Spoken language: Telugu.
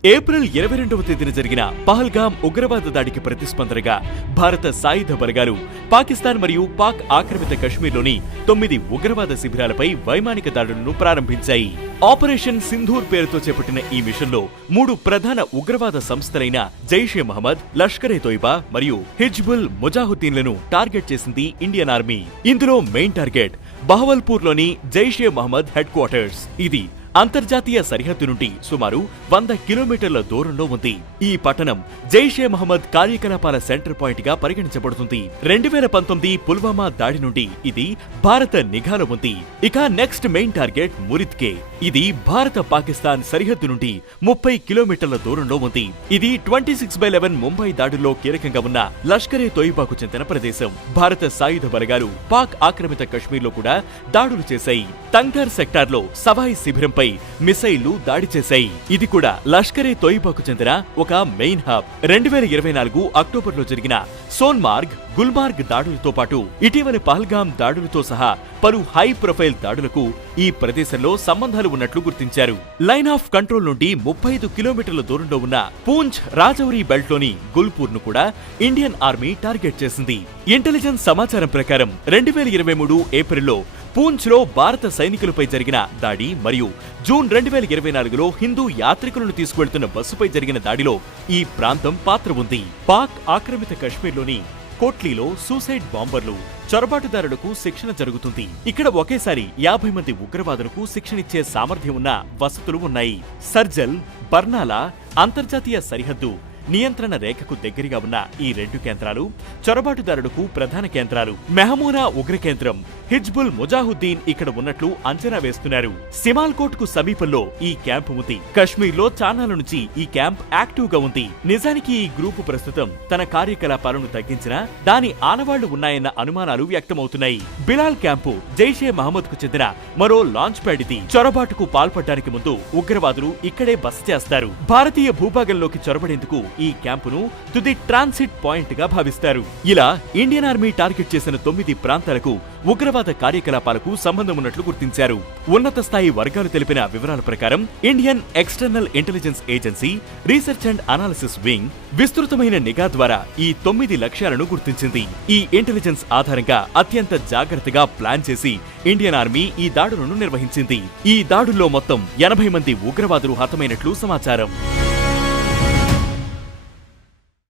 ఏప్రిల్ 22వ తేదీన జరిగిన పహల్గామ్ ఉగ్రవాద దాడికి ప్రతిస్పందనగా భారత సాయుధ బలగాలు పాకిస్తాన్ మరియు పాక్ ఆక్రమిత కశ్మీర్లోని 9 ఉగ్రవాద శిబిరాలపై వైమానిక దాడులను ప్రారంభించాయి. ఆపరేషన్ సింధూర్ పేరుతో చేపట్టిన ఈ మిషన్లో 3 ప్రధాన ఉగ్రవాద సంస్థలైన జైషే మహమ్మద్, లష్కర్-ఎ-తోయిబా మరియు హిజ్బుల్ ముజాహిద్దీన్లను టార్గెట్ చేసింది ఇండియన్ ఆర్మీ. ఇందులో main target బహవల్పూర్లోని Jaish-e Mohammed head quarters. ఇది అంతర్జాతీయ సరిహద్దు నుండి సుమారు 100 కిలోమీటర్ల దూరంలో ఉంది. ఈ పట్టణం జైషే మహమ్మద్ కార్యకలాపాల సెంటర్ పాయింట్ గా పరిగణించబడుతుంది. 2019 పుల్వామా దాడి నుండి ఇది భారత నిఘాలో ఉంది. ఇక నెక్స్ట్ మెయిన్ టార్గెట్ మురిద్కే. ఇది భారత పాకిస్తాన్ సరిహద్దు నుండి 30 కిలోమీటర్ల దూరంలో ఉంది. ఇది 26/11 ముంబై దాడుల్లో కీలకంగా ఉన్న లష్కర్-ఎ-తోయిబాకు చెందిన ప్రదేశం. భారత సాయుధ బలగాలు పాక్ ఆక్రమిత కశ్మీర్లో కూడా దాడులు చేశాయి. తంగర్ సెక్టార్లో సవాయి శిబిరంపై మిసైళ్లు దాడి చేశాయి. ఇది కూడా లష్కర్-ఎ-తోయిబాకు చెందిన ఒక మెయిన్ హబ్. 2024 అక్టోబర్లో జరిగిన సోన్మార్గ్, గుల్మార్గ్ దాడులతో పాటు ఇటీవలి పహల్గామ్ దాడులతో సహా పలు హై ప్రొఫైల్ దాడులకు ఈ ప్రదేశంలో సంబంధాలు ఉన్నట్లు గుర్తించారు. లైన్ ఆఫ్ కంట్రోల్ నుండి 35 కిలోమీటర్ల దూరంలో ఉన్న పూంచ్ రాజౌరి బెల్ట్ లోని గుల్పూర్ ను కూడా ఇండియన్ ఆర్మీ టార్గెట్ చేసింది. ఇంటెలిజెన్స్ సమాచారం ప్రకారం 2023 ఏప్రిల్లో పూంచ్ లో భారత సైనికులపై జరిగిన దాడి మరియు జూన్ 2024లో హిందూ యాత్రికులను తీసుకువెళ్తున్న బస్సుపై జరిగిన దాడిలో ఈ ప్రాంతం పాత్ర ఉంది. పాక్ ఆక్రమిత కశ్మీర్లోని కోట్లీలో సూసైడ్ బాంబర్లు, చొరబాటుదారులకు శిక్షణ జరుగుతుంది. ఇక్కడ ఒకేసారి 50 మంది ఉగ్రవాదులకు శిక్షణిచ్చే సామర్థ్యం ఉన్న వసతులు ఉన్నాయి. సర్జల్, బర్నాలా అంతర్జాతీయ సరిహద్దు నియంత్రణ రేఖకు దగ్గరగా ఉన్న ఈ 2 కేంద్రాలు చొరబాటుదారులకు ప్రధాన కేంద్రాలు. మెహమూనా ఉగ్ర కేంద్రం, హిజ్బుల్ ముజాహిద్దీన్ ఇక్కడ ఉన్నట్లు అంచనా వేస్తున్నారు. సిమాల్కోట్ కు సమీపంలో ఈ క్యాంప్ ఉంది. కశ్మీర్ లో చానాల నుంచి ఈ క్యాంప్ యాక్టివ్ గా ఉంది. నిజానికి ఈ గ్రూపు ప్రస్తుతం తన కార్యకలాపాలను తగ్గించినా దాని ఆనవాళ్లు ఉన్నాయన్న అనుమానాలు వ్యక్తమవుతున్నాయి. బిలాల్ క్యాంపు జైషే మహమ్మద్ కు చెందిన మరో లాంచ్ ప్యాడ్ ఇది. చొరబాటుకు పాల్పడడానికి ముందు ఉగ్రవాదులు ఇక్కడే బస చేస్తారు. భారతీయ భూభాగంలోకి చొరబడేందుకు ఈ క్యాంపును తుది ట్రాన్సిట్ పాయింట్ గా భావిస్తారు. ఇలా ఇండియన్ ఆర్మీ టార్గెట్ చేసిన 9 ప్రాంతాలకు ఉగ్రవాద కార్యకలాపాలకు సంబంధం ఉన్నట్లు గుర్తించారు. ఉన్నత స్థాయి వర్గాలు తెలిపిన వివరాల ప్రకారం Indian external intelligence agency research and analysis wing విస్తృతమైన నిఘా ద్వారా ఈ 9 లక్ష్యాలను గుర్తించింది. ఈ ఇంటెలిజెన్స్ ఆధారంగా అత్యంత జాగ్రత్తగా ప్లాన్ చేసి ఇండియన్ ఆర్మీ ఈ దాడులను నిర్వహించింది. ఈ దాడుల్లో మొత్తం 80 మంది ఉగ్రవాదులు హతమైనట్లు సమాచారం.